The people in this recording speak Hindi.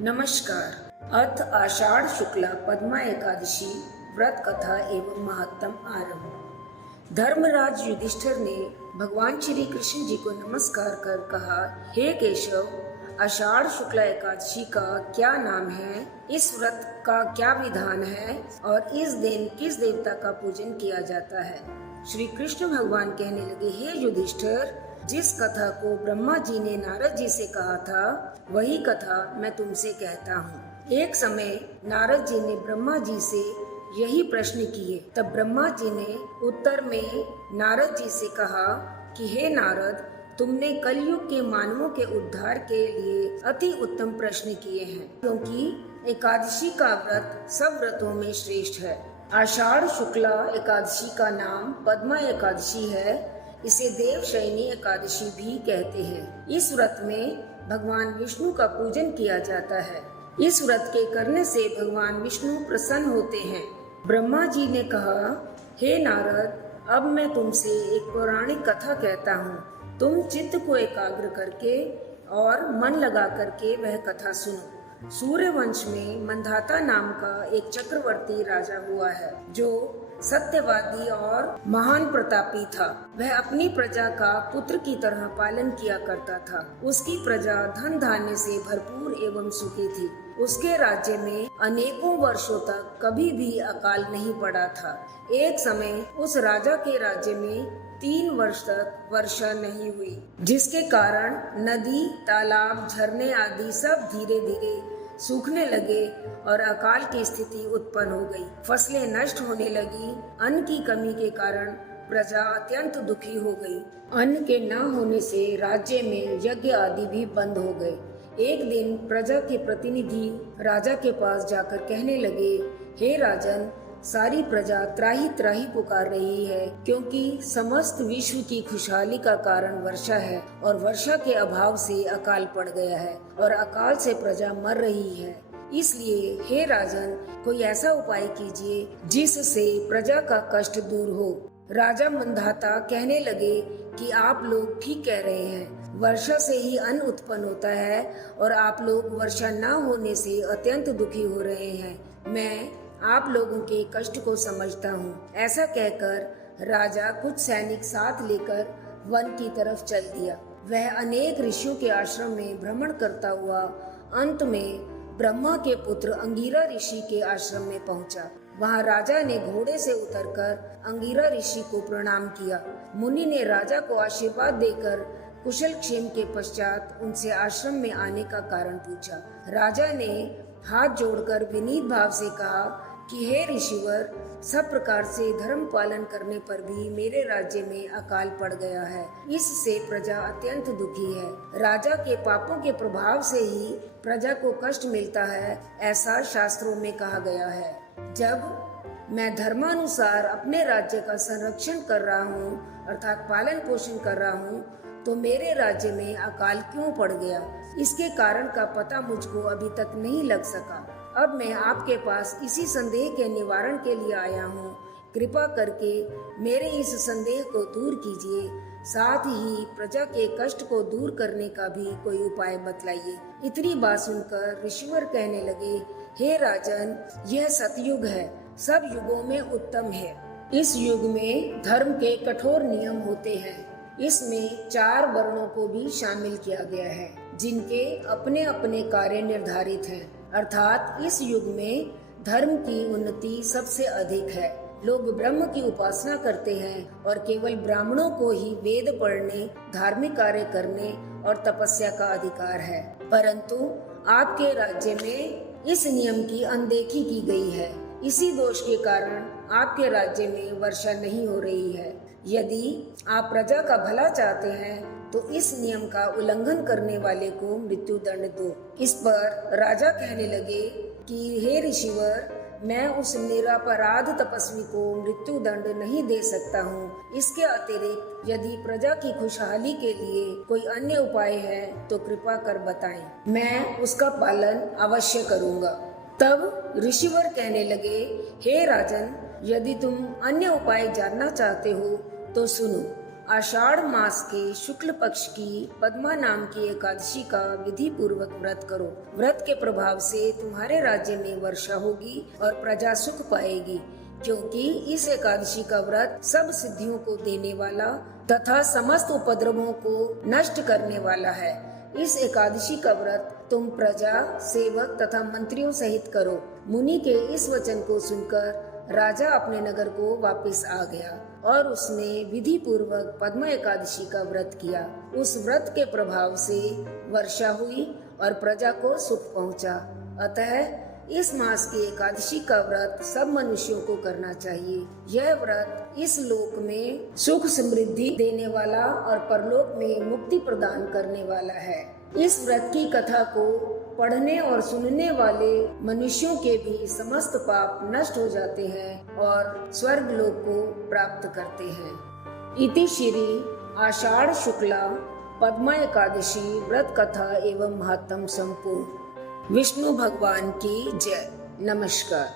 नमस्कार। अथ आषाढ़ शुक्ला पद्मा एकादशी व्रत कथा एवं महत्तम आरंभ। धर्मराज युधिष्ठिर ने भगवान श्री कृष्ण जी को नमस्कार कर कहा, हे केशव, आषाढ़ शुक्ला एकादशी का क्या नाम है, इस व्रत का क्या विधान है और इस दिन किस देवता का पूजन किया जाता है। श्री कृष्ण भगवान कहने लगे, हे युधिष्ठिर, जिस कथा को ब्रह्मा जी ने नारद जी से कहा था वही कथा मैं तुमसे कहता हूँ। एक समय नारद जी ने ब्रह्मा जी से यही प्रश्न किए। तब ब्रह्मा जी ने उत्तर में नारद जी से कहा कि हे नारद, तुमने कलयुग के मानवों के उद्धार के लिए अति उत्तम प्रश्न किए हैं, क्योंकि एकादशी का व्रत सब व्रतों में श्रेष्ठ है। आषाढ़ शुक्ला एकादशी का नाम पद्मा एकादशी है। इसे देवशयनी एकादशी भी कहते हैं। इस व्रत में भगवान विष्णु का पूजन किया जाता है। इस व्रत के करने से भगवान विष्णु प्रसन्न होते हैं। ब्रह्मा जी ने कहा, हे नारद, अब मैं तुमसे एक पौराणिक कथा कहता हूँ। तुम चित्त को एकाग्र करके और मन लगा करके वह कथा सुनो। सूर्य वंश में मंधाता नाम का एक चक्रवर्ती राजा हुआ है, जो सत्यवादी और महान प्रतापी था। वह अपनी प्रजा का पुत्र की तरह पालन किया करता था। उसकी प्रजा धन धान्य से भरपूर एवं सुखी थी। उसके राज्य में अनेकों वर्षों तक कभी भी अकाल नहीं पड़ा था। एक समय उस राजा के राज्य में 3 वर्ष तक वर्षा नहीं हुई, जिसके कारण नदी, तालाब, झरने आदि सब धीरे धीरे सूखने लगे और अकाल की स्थिति उत्पन्न हो गई। फसलें नष्ट होने लगी। अन्न की कमी के कारण प्रजा अत्यंत दुखी हो गई। अन्न के न होने से राज्य में यज्ञ आदि भी बंद हो गए। एक दिन प्रजा के प्रतिनिधि राजा के पास जाकर कहने लगे, हे राजन, सारी प्रजा त्राही त्राही पुकार रही है, क्योंकि समस्त विश्व की खुशहाली का कारण वर्षा है और वर्षा के अभाव से अकाल पड़ गया है और अकाल से प्रजा मर रही है। इसलिए हे राजन, कोई ऐसा उपाय कीजिए जिससे प्रजा का कष्ट दूर हो। राजा मंधाता कहने लगे कि आप लोग ठीक कह रहे हैं। वर्षा से ही अन्न उत्पन्न होता है और आप लोग वर्षा न होने से अत्यंत दुखी हो रहे हैं। मैं आप लोगों के कष्ट को समझता हूँ। ऐसा कहकर राजा कुछ सैनिक साथ लेकर वन की तरफ चल दिया। वह अनेक ऋषियों के आश्रम में भ्रमण करता हुआ अंत में ब्रह्मा के पुत्र अंगिरा ऋषि के आश्रम में पहुँचा। वहाँ राजा ने घोड़े से उतरकर अंगिरा ऋषि को प्रणाम किया। मुनि ने राजा को आशीर्वाद देकर कुशल क्षेम के पश्चात उनसे आश्रम में आने का कारण पूछा। राजा ने हाथ जोड़कर विनीत भाव से कहा कि हे ऋषिवर, सब प्रकार से धर्म पालन करने पर भी मेरे राज्य में अकाल पड़ गया है। इससे प्रजा अत्यंत दुखी है। राजा के पापों के प्रभाव से ही प्रजा को कष्ट मिलता है, ऐसा शास्त्रों में कहा गया है। जब मैं धर्मानुसार अपने राज्य का संरक्षण कर रहा हूँ, अर्थात पालन पोषण कर रहा हूँ, तो मेरे राज्य में अकाल क्यों पड़ गया, इसके कारण का पता मुझको अभी तक नहीं लग सका। अब मैं आपके पास इसी संदेह के निवारण के लिए आया हूँ। कृपा करके मेरे इस संदेह को दूर कीजिए। साथ ही प्रजा के कष्ट को दूर करने का भी कोई उपाय बतलाइए। इतनी बात सुनकर ऋषिवर कहने लगे, हे राजन, यह सतयुग है, सब युगों में उत्तम है। इस युग में धर्म के कठोर नियम होते हैं। इसमें 4 वर्णों को भी शामिल किया गया है, जिनके अपने अपने कार्य निर्धारित हैं। अर्थात इस युग में धर्म की उन्नति सबसे अधिक है। लोग ब्रह्म की उपासना करते हैं और केवल ब्राह्मणों को ही वेद पढ़ने, धार्मिक कार्य करने और तपस्या का अधिकार है। परंतु आपके राज्य में इस नियम की अनदेखी की गई है। इसी दोष के कारण आपके राज्य में वर्षा नहीं हो रही है। यदि आप प्रजा का भला चाहते हैं तो इस नियम का उल्लंघन करने वाले को मृत्यु दंड दो। इस पर राजा कहने लगे कि हे ऋषिवर, मैं उस निरपराध तपस्वी को मृत्यु दंड नहीं दे सकता हूँ। इसके अतिरिक्त यदि प्रजा की खुशहाली के लिए कोई अन्य उपाय है तो कृपा कर बताएं, मैं उसका पालन अवश्य करूँगा। तब ऋषिवर कहने लगे, हे राजन, यदि तुम अन्य उपाय जानना चाहते हो तो सुनो। आषाढ़ मास के शुक्ल पक्ष की पद्मा नाम की एकादशी का विधि पूर्वक व्रत करो। व्रत के प्रभाव से तुम्हारे राज्य में वर्षा होगी और प्रजा सुख पाएगी, क्योंकि इस एकादशी का व्रत सब सिद्धियों को देने वाला तथा समस्त उपद्रवों को नष्ट करने वाला है। इस एकादशी का व्रत तुम प्रजा, सेवक तथा मंत्रियों सहित करो। मुनि के इस वचन को सुनकर राजा अपने नगर को वापस आ गया और उसने विधि पूर्वक पद्मा एकादशी का व्रत किया। उस व्रत के प्रभाव से वर्षा हुई और प्रजा को सुख पहुंचा। अतः इस मास की एकादशी का व्रत सब मनुष्यों को करना चाहिए। यह व्रत इस लोक में सुख समृद्धि देने वाला और परलोक में मुक्ति प्रदान करने वाला है। इस व्रत की कथा को पढ़ने और सुनने वाले मनुष्यों के भी समस्त पाप नष्ट हो जाते हैं और स्वर्ग लोक को प्राप्त करते हैं। इति श्री आषाढ़ शुक्ला पद्मा एकादशी व्रत कथा एवं महात्म संपूर्ण। विष्णु भगवान की जय। नमस्कार।